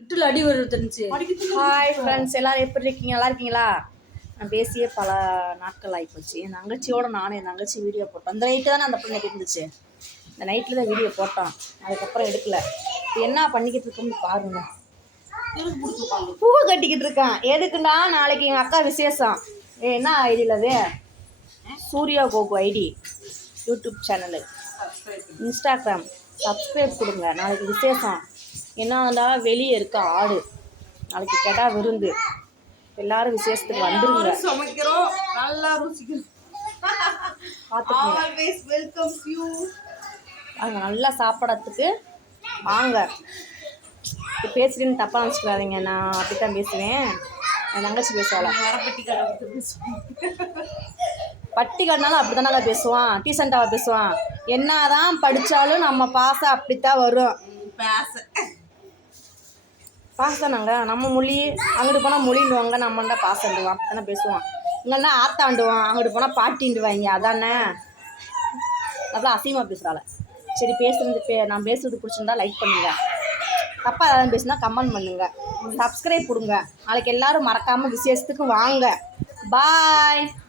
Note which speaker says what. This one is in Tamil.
Speaker 1: சுற்றுல அடி வருந்துருந்துச்சு ஹாய் ஃப்ரெண்ட்ஸ் எல்லாரும் எப்படி இருக்கீங்க நல்லா இருக்கீங்களா நான் பேசியே பல நாட்கள் ஆகிப்போச்சு என் தங்கச்சியோட நானும் என் தங்கச்சி வீடியோ போட்டோம் அந்த நைட்டு தானே அந்த பிள்ளை இருந்துச்சு இந்த நைட்டில் தான் வீடியோ போட்டோம் அதுக்கப்புறம் எடுக்கல இப்போ என்ன பண்ணிக்கிட்டு இருக்கோம்னு பாருங்க
Speaker 2: பூ கட்டிக்கிட்டு இருக்கேன்
Speaker 1: எதுக்குன்னா நாளைக்கு எங்கள் அக்கா விசேஷம் ஏ என்ன ஐடியில் அது சூர்யா கோகு ID YouTube channel Instagram subscribe கொடுங்க நாளைக்கு விசேஷம் என்னடா வெளியே இருக்க ஆடு நாளைக்கு கேட்டால் விருந்து எல்லாரும் விசேஷத்துக்கு
Speaker 2: வந்துருங்க நல்லா ருசிக்கிறோம்
Speaker 1: அது நல்லா சாப்பிடறதுக்கு வாங்க பேசுறேன்னு தப்பாக நினச்சிக்கிறாதீங்க நான் அப்படித்தான் பேசுவேன் என் தங்கச்சி பேசுவாள் பட்டி கட்டினாலும் அப்படி தானே பேசுவான் டீசெண்டாக பேசுவான் என்னதான் படித்தாலும் நம்ம பாச அப்படித்தான் வரும் பாசனாங்க நம்ம மொழி அங்கிட்டு போனால் மொழின்டுவாங்க நம்மள்டா பாசண்டுவான் தானே பேசுவான் இங்கன்னா ஆத்தாண்டுவான் அங்கிட்டு போனால் பாட்டின்டுவாங்க அதானே நல்லா அசிங்கமாக பேசுகிறாள் சரி பேசுறது பே நான் பேசுறது பிடிச்சிருந்தா லைக் பண்ணுங்கள் தப்பாக எதாவது பேசுனா கமெண்ட் பண்ணுங்கள் சப்ஸ்கிரைப் கொடுங்க நாளைக்கு எல்லோரும் மறக்காமல் விசேஷத்துக்கு வாங்க பாய்